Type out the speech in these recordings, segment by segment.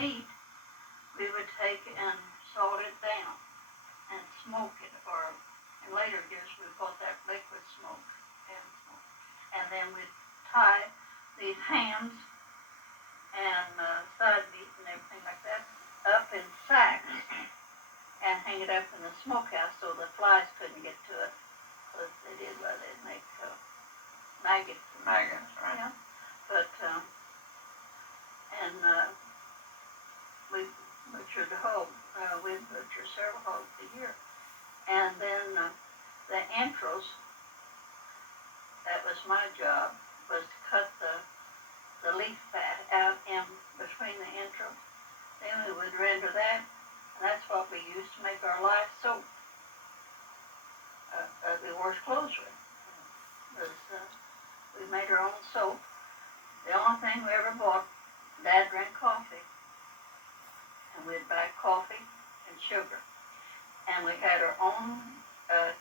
meat, we would take and salt it down and smoke it, or in later years we called that liquid smoke. And then we'd tie these hams and side meat and everything like that up in sacks and hang it up in the smokehouse so the flies couldn't get to it. Because they did, well, they'd make maggots. Maggots, right. Yeah. But, we butchered we butchered several hogs a year. And then the entrails, that was my job, was to cut the leaf fat out in between the entrails. Then we would render that, and that's what we used to make our life soap. We washed clothes with. We made our own soap. The only thing we ever bought, Dad drank coffee. And we'd buy coffee and sugar. And we had our own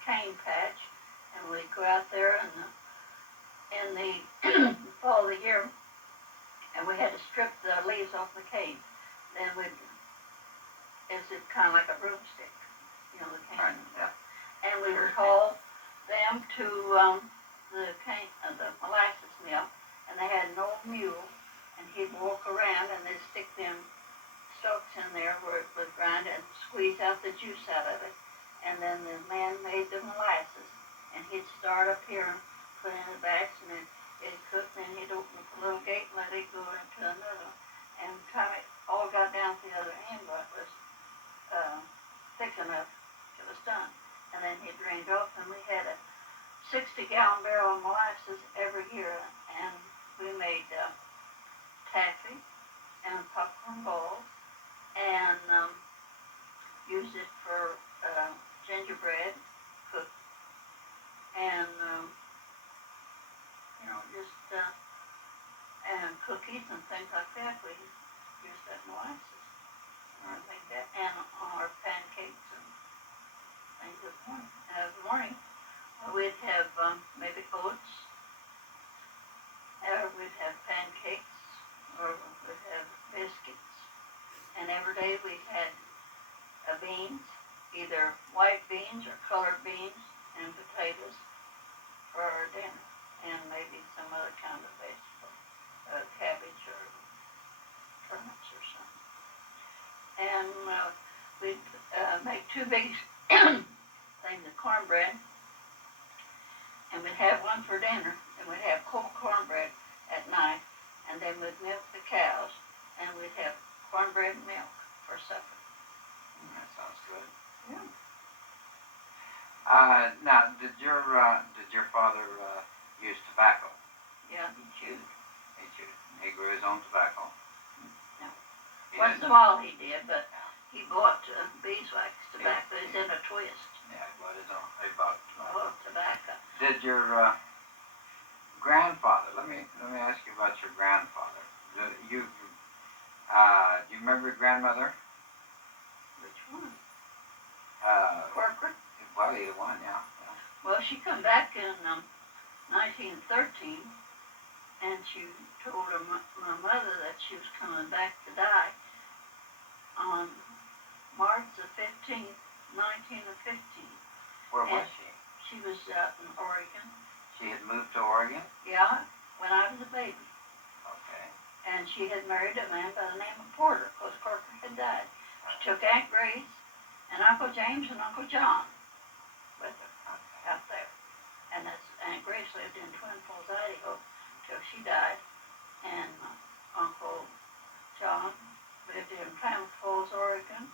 cane patch, and we'd go out there in the fall of the year, and we had to strip the leaves off the cane. Then it's kind of like a broomstick, the cane. Right, yeah. And we would haul them to the molasses mill, and they had an old mule, and he'd walk around, and they'd stick them stalks in there where it would grind and squeeze out the juice out of it. And then the man made the molasses, and he'd start up here and put in the batch, and then it'd cook, and then he'd open up a little gate and let it go into another one. And by the time it all got down to the other end, but it was thick enough, it was done. And then he drained off, and we had a 60-gallon barrel of molasses every year, and we made taffy and popcorn balls, and used it for gingerbread, cooked, and and cookies and things like that. We used that molasses or like that, and on our pancakes and things this morning. Every morning, we'd have maybe oats, or we'd have pancakes, or we'd have biscuits. And every day we had beans, either white beans or colored beans, and potatoes for our dinner, and maybe some other kind of vegetable, cabbage or turnips or something. And we'd make two big things of cornbread, and we'd have one for dinner, and we'd have cold cornbread at night, and then we'd milk the cows, and we'd have cornbread and milk for supper. That sounds good. Yeah. Now, did your father use tobacco? Yeah, he chewed. He chewed. He grew his own tobacco. No. Once in a while he did, but he bought beeswax tobacco. It's in a twist. Yeah, he bought his own. He bought tobacco. Did your grandfather? Let me ask you about your grandfather. Do you remember your grandmother? Which one? Corcoran? Well, either one, yeah. Well, she come back in 1913, and she told my mother that she was coming back to die on March the 15th, 1915. Where was she? She was out in Oregon. She had moved to Oregon? Yeah, when I was a baby. Okay. And she had married a man by the name of Porter, because Corcoran had died. She took Aunt Grace and Uncle James and Uncle John with her out there. And Aunt Grace lived in Twin Falls, Idaho, till she died. And Uncle John lived in Klamath Falls, Oregon.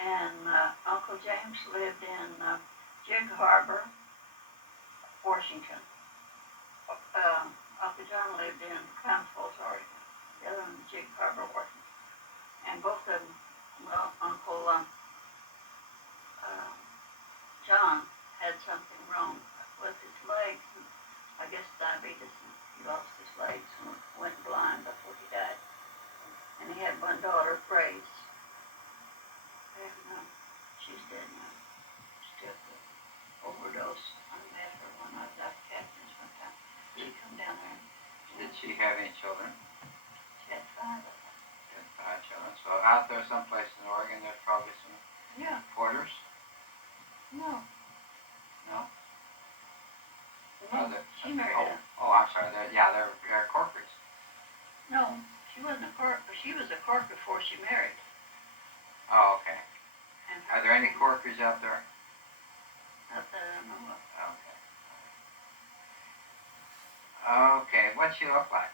And Uncle James lived in Jig Harbor, Washington. Uncle John lived in Klamath Falls, Oregon. The other one, Jig Harbor, Washington. And both of them, well, Uncle John had something wrong with his legs. And I guess diabetes, and he lost his legs and went blind before he died. And he had one daughter, Grace. And she's dead now. Still overdose. I met her when I was out at Captain's one time. She come down there. Did she have any children? She had 5 of them. She had 5 children. So out there someplace in Oregon, there's probably some Yeah. porters? No. No? No. She married a... Oh, I'm sorry. They're corkers. No, she wasn't a cork. She was a cork before she married. Oh, okay. And Are there any corkers out there? Not that I know of. Okay. Okay, what'd she look like?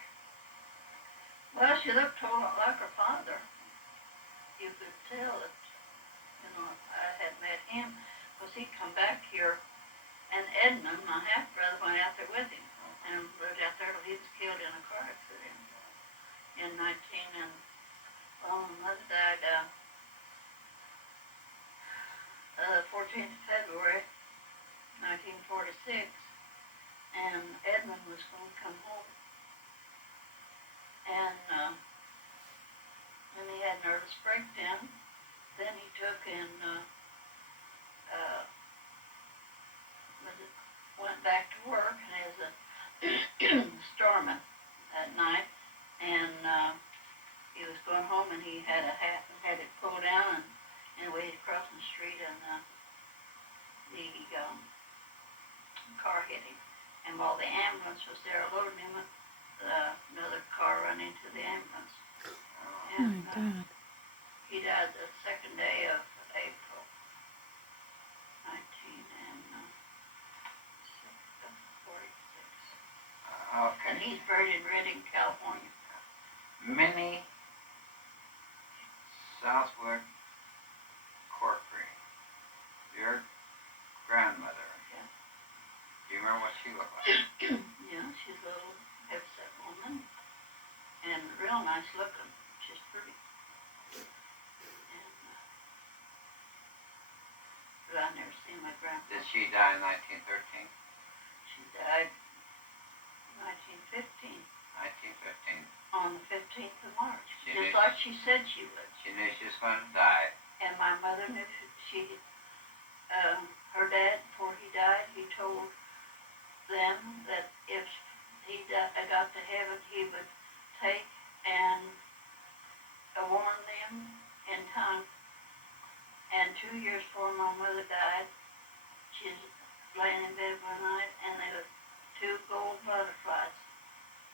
Well, she looked a lot like her father. You could tell that, I had met him, because he'd come back here, and Edmund, my half-brother, went out there with him, and lived out there till he was killed in a car accident in 19, and, well, my mother died, 14th of February, 1946, and Edmund was going to come home, and, then he had a nervous breakdown. Then he took and went back to work as a storeman that night. And he was going home, and he had a hat and had it pulled down. And anyway, he's crossing the street, and the car hit him. And while the ambulance was there loading him, another car ran into the ambulance. And, oh my God. He died the second day of April, 1946. Okay. And he's buried in Redding, California. Minnie Southwood Corkery, your grandmother. Yeah. Do you remember what she looked like? Yeah, she's a little heavy-set woman, and real nice looking. She's pretty. And, but I've never seen my grandma. Did she die in 1913? She died in 1915. 1915. On the 15th of March, She just knew- like she said she would. She knew she was going to die. And my mother knew her dad, before he died, he told them that if he got to heaven, he would take and warn them in time. And 2 years before my mother died, she's laying in bed one night, and there were 2 gold butterflies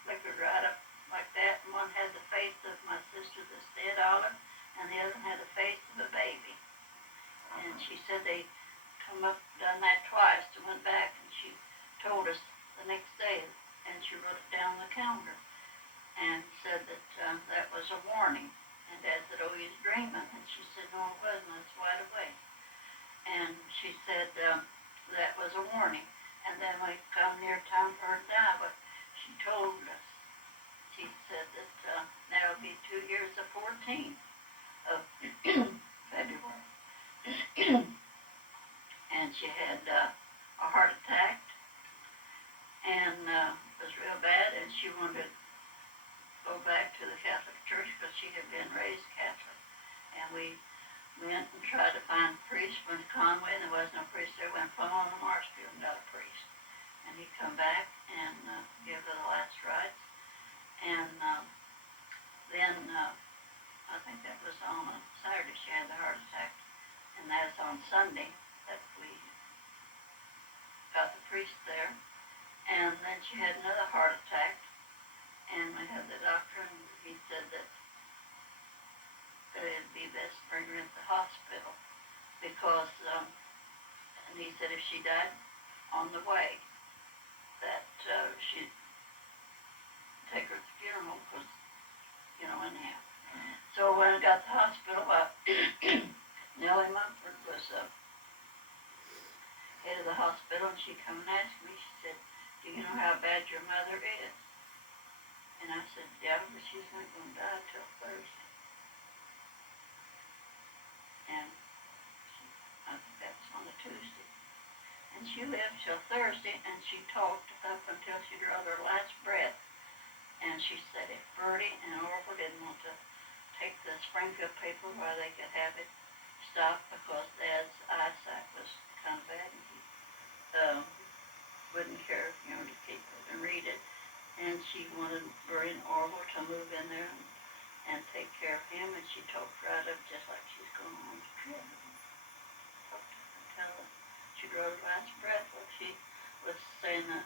flickered right up like that. And one had the face of my sister that's dead, Olive, and the other had the face of a baby. And she said they come up, done that twice, and went back, and she told us the next day, and she wrote it down on the calendar, and said that that was a warning. And Dad said, oh, he's dreaming. And she said, no, it wasn't. It's wide awake. And she said that was a warning. And then we come near time for her to die, but she told us, she said that now it'll be 2 years of 14th of February. And she had a heart attack, and it was real bad, and she wanted to go back to the Catholic Church because she had been raised Catholic. And we went and tried to find a priest. Went to Conway, and there was no priest there. Went plumb on to Marshfield and got a priest. And he come back and gave her the last rites. And then I think that was on a Saturday she had the heart attack. And that's on Sunday that we got the priest there. And then she had another heart attack. And we had the doctor, and he said that it'd be best to bring her into the hospital because, and he said if she died on the way, that she'd take her to the funeral because, anyhow. So when I got to the hospital, Nellie Mumford was head of the hospital, and she come and asked me, she said, do you know how bad your mother is? And I said, yeah, but she's not going to die till Thursday. And I think that was on a Tuesday. And she lived till Thursday, and she talked up until she drew her last breath. And she said if Bertie and Orville didn't want to take the Springfield paper where they could have it stopped because Dad's eyesight was kind of bad, and he wouldn't care, to keep it and read it. And she wanted Bertie and Orville to move in there and take care of him, and she talked right up just like she's going on the trip. Talked until she drew her last breath, like she was saying that